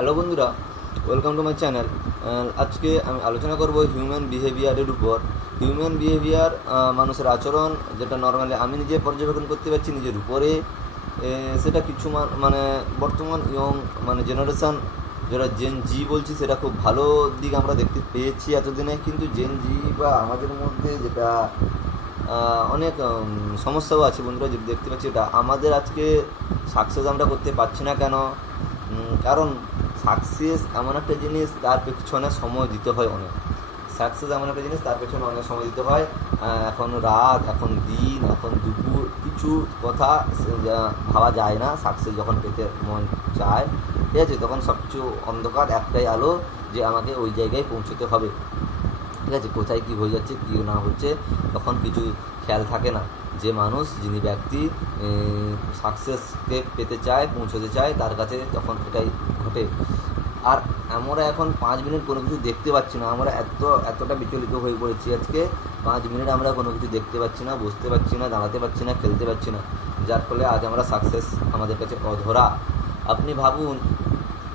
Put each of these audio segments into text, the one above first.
Hello বন্ধুরা, welcome to my channel. আজকে আমি আলোচনা করব হিউম্যান বিহেভিয়ারের উপর। হিউম্যান বিহেভিয়ার মানুষের আচরণ, যেটা নর্মালি আমি নিজে পর্যবেক্ষণ করতে পারছি নিজের উপরে। সেটা কিছু মানে বর্তমান ইয়ং জেনারেশান যারা জেন জি বলছি, সেটা খুব ভালো দিক আমরা দেখতে পেয়েছি এতদিনে। কিন্তু জেন জি বা আমাদের মধ্যে যেটা অনেক সমস্যাও আছে বন্ধুরা, যেটা দেখতে পাচ্ছি, এটা আমাদের আজকে সাকসেস আমরা করতে পারছি না কেন? কারণ সাকসেস এমন একটা জিনিস, তার পেছনে সময় দিতে হয় অনেক। সাকসেস এমন একটা জিনিস, তার পেছনে অনেক সময় দিতে হয়। এখন রাত, এখন দিন, এখন দুপুর, কিছু কথা ভাবা যায় না। সাকসেস যখন পেতে মন চায়, ঠিক আছে, তখন সব কিছু অন্ধকার, একটাই আলো যে আমাকে ওই জায়গায় পৌঁছতে হবে। ঠিক আছে, কোথায় কী হয়ে যাচ্ছে, কী না হচ্ছে, তখন কিছু খেয়াল থাকে না। যে মানুষ, যিনি ব্যক্তি সাকসেসকে পেতে চায়, পৌঁছতে চায়, তার কাছে তখন এটাই ঘটে। আর আমরা এখন 5 মিনিট কোনো কিছু দেখতে পাচ্ছি না। আমরা এতটা বিচলিত হয়ে পড়েছি আজকে। 5 মিনিট আমরা কোনো কিছু দেখতে পাচ্ছি না, বসতে পারছি না, দাঁড়াতে পারছি না, খেলতে পারছি না, যার ফলে আজ আমরা সাকসেস আমাদের কাছে অধরা। আপনি ভাবুন,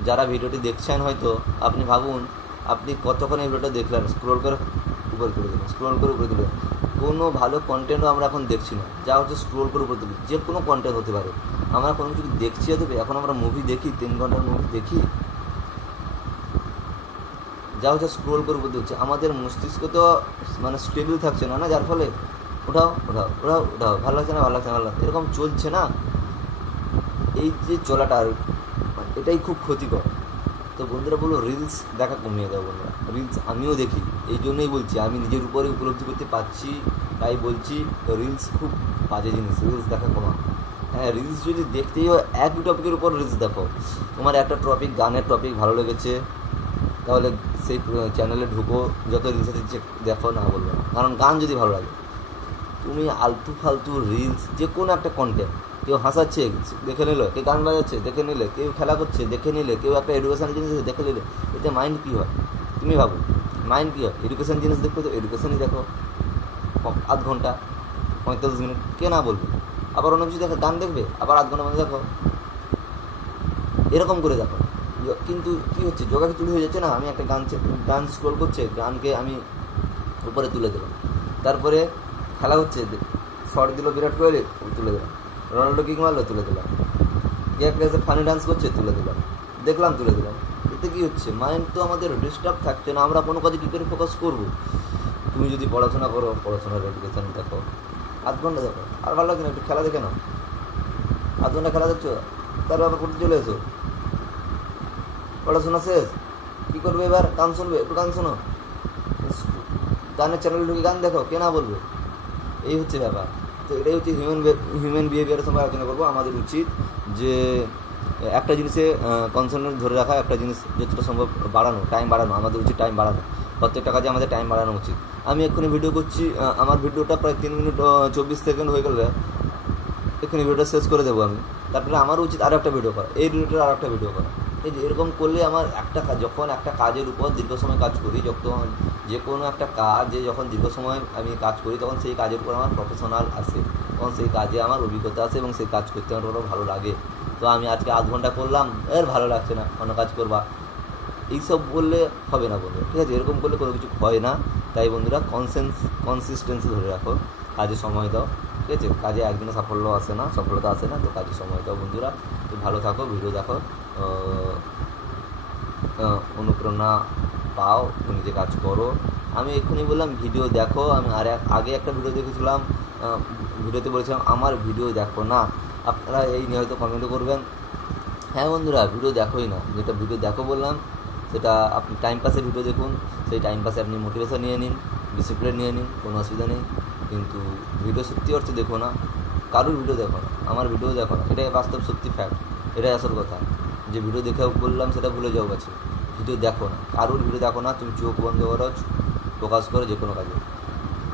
যারা ভিডিওটি দেখছেন, হয়তো আপনি ভাবুন, আপনি কতক্ষণ এই ভিডিওটা দেখলেন, স্ক্রোল করে উপরে তুলে দিলেন, স্ক্রোল করে উপরে তুলে। কোনো ভালো কন্টেন্টও আমরা এখন দেখছি না, যা হচ্ছে স্ক্রোল করে উপরে তুলি। যে কোনো কন্টেন্ট হতে পারে, আমরা কোনো কিছু দেখছি হতে পারে। এখন আমরা মুভি দেখি, 3 ঘন্টার মুভি দেখি, যা হচ্ছে স্ক্রোল করে উপরে হচ্ছে। আমাদের মস্তিষ্ক তো স্টেবল থাকছে না, যার ফলে ওঠাও ওঠাও ওঠাও ওঠাও, ভালো লাগছে না, ভালো লাগছে না, ভালো লাগছে, এরকম চলছে না। এই যে চলাটা, এটাই খুব ক্ষতিকর। তো বন্ধুরা বলো, রিলস দেখা কমিয়ে দাও বন্ধুরা। রিলস আমিও দেখি, এই জন্যই বলছি, আমি নিজের উপরে উপলব্ধি করতে পারছি, তাই বলছি। রিলস খুব বাজে জিনিস, রিলস দেখা কমা। হ্যাঁ, রিলস যদি দেখতেই হয়, একই টপিকের উপর রিলস দেখো। তোমার একটা টপিক, গানের টপিক ভালো লেগেছে, তাহলে সেই চ্যানেলে ঢুকো, যত রিলস আছে দেখো, না বলবো না। কারণ গান যদি ভালো লাগে, তুমি আলতু ফালতু রিলস, যে কোনো একটা কন্টেন্ট, কেউ হাসাচ্ছে দেখে নিলে, কেউ গান বাজাচ্ছে দেখে নিলে, কেউ খেলা করছে দেখে নিলে, কেউ একটা এডুকেশান জিনিস দেখে নিলে, এতে মাইন্ড কী হয়? তুমি ভাবো, মাইন্ড কী হয়? এডুকেশান জিনিস দেখো তো এডুকেশানই দেখো, আধ ঘন্টা 45 মিনিট, কে না বলবে? আবার অন্য কিছু দেখো, গান দেখবে, আবার আধ ঘন্টা মধ্যে দেখো, এরকম করে দেখো। কিন্তু কী হচ্ছে, জোগাড়ি হয়ে যাচ্ছে না। আমি একটা গান স্ক্রোল করছে, গানকে আমি উপরে তুলে দিলাম, তারপরে খেলা হচ্ছে, শর্ট দিল বিরাট কোহলি, তুলে দিলাম, রোনাল্ডো কিক মারলো, তুলে দিলাম, কে একটা ফানি ডান্স করছে, তুলে দিলাম, দেখলাম, তুলে দিলাম। এতে কী হচ্ছে? মাইন্ড তো আমাদের ডিস্টার্ব থাকছে না। আমরা কোনো কাজে কী করে ফোকাস করবো? তুমি যদি পড়াশোনা করো, পড়াশোনার এডুকেশান দেখো, আধ ঘন্টা দেখো, আর ভালো লাগছে না, একটু খেলা দেখে নাও। আধ ঘন্টা খেলা দেখছো, তারপর আবার পড়তে চলে এসো, পড়াশোনা শেষ, কী করবে এবার? গান শুনবে, একটু গান শোনো, গানের চ্যানেলে ঢুকে গান দেখো, কে না বলবে? এই হচ্ছে ব্যাপার। তো এটাই হচ্ছে হিউম্যান বিহেভিয়ারের সময় আলোচনা করবো। আমাদের উচিত যে একটা জিনিসে কনসেন্ট্রেট ধরে রাখা, একটা জিনিস যতটা সম্ভব বাড়ানো, টাইম বাড়ানো। আমাদের উচিত টাইম বাড়ানো, প্রত্যেকটা কাজে আমাদের টাইম বাড়ানো উচিত। আমি এক্ষুনি ভিডিও করছি, আমার ভিডিওটা প্রায় 3 মিনিট 24 সেকেন্ড হয়ে গেলে এক্ষুনি ভিডিওটা শেষ করে দেবো আমি। তারপরে আমার উচিত আরও একটা ভিডিও করা, এই রিলেটেড আরও একটা ভিডিও করা। এই যে এরকম করলে আমার একটা কাজ, যখন একটা কাজের উপর দীর্ঘ সময় কাজ করি, যখন যে কোনো একটা কাজে যখন দীর্ঘ সময় আমি কাজ করি, তখন সেই কাজের উপর আমার প্রফেশনাল আসে, তখন সেই কাজে আমার অভিজ্ঞতা আসে, এবং সেই কাজ করতে আমার ভালো লাগে। তো আমি আজকে আধ ঘন্টা করলাম, ভালো লাগছে না, অন্য কাজ করবা, এইসব বললে হবে না বন্ধুরা। ঠিক আছে, এরকম করলে কোনো কিছু হয় না। তাই বন্ধুরা, কনসিস্টেন্সি ধরে রাখো, কাজে সময় দাও। ঠিক আছে, কাজে একদিনে সাফল্য আসে না, সফলতা আসে না, তো কাজে সময় দাও বন্ধুরা। তো ভালো থাকো, ভিডিও দেখো, অনুপ্রেরণা পাও, নিজে কাজ করো। আমি এক্ষুনি বললাম ভিডিও দেখো, আমি আগে একটা ভিডিও দেখেছিলাম, ভিডিওতে বলেছিলাম আমার ভিডিও দেখো না। আপনারা এই নিয়ে হয়তো কমেন্টও করবেন, হ্যাঁ বন্ধুরা, ভিডিও দেখোই না। যেটা ভিডিও দেখো বললাম, সেটা আপনি টাইম পাসে ভিডিও দেখুন, সেই টাইম পাসে আপনি মোটিভেশন নিয়ে নিন, ডিসিপ্লিন নিয়ে নিন, কোনো অসুবিধা নেই। কিন্তু ভিডিও সত্যি অর্থে দেখো না, কারোর ভিডিও দেখো না, আমার ভিডিও দেখো না। এটাই বাস্তব সত্যি ফ্যাক্ট, এটাই আসল কথা। যে ভিডিও দেখে বললাম সেটা ভুলে যাও গেছে। ভিডিও দেখো না, কারোর ভিডিও দেখো না। তুমি চোখ বন্ধ করো, ফোকাস করো যে কোনো কাজে।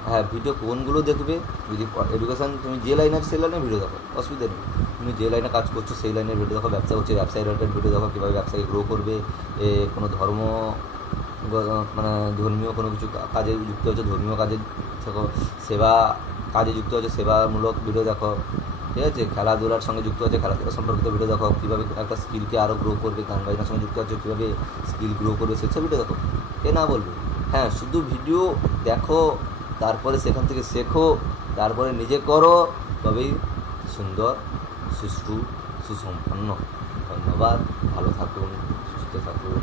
হ্যাঁ, ভিডিও কোনগুলো দেখবে? যদি এডুকেশান, তুমি যে লাইনে আছে সেই লাইনে ভিডিও দেখো, অসুবিধা নেই। তুমি যে লাইনে কাজ করছো সেই লাইনের ভিডিও দেখো। ব্যবসা করছো, ব্যবসায় রিলেটেড ভিডিও দেখো, কীভাবে ব্যবসাকে গ্রো করবে। কোনো ধর্মীয় কোনো কিছু কাজে যুক্ত হচ্ছে, ধর্মীয় কাজে দেখো। সেবা কাজে যুক্ত হচ্ছে, সেবামূলক ভিডিও দেখো। ঠিক আছে, খেলাধুলার সঙ্গে যুক্ত আছে, খেলাধুলা সম্পর্কিত ভিডিও দেখো, কীভাবে একটা স্কিলকে আরও গ্রো করবে, গান বাজনার সঙ্গে যুক্ত আছে কীভাবে স্কিল গ্রো করবে সেসব ভিডিও দেখো। কে না বলবে? হ্যাঁ, শুধু ভিডিও দেখো, তারপরে সেখান থেকে শেখো, তারপরে নিজে করো, তবেই সুন্দর, সুষ্ঠু, সুসম্পন্ন। ধন্যবাদ, ভালো থাকুন, সুস্থ থাকুন।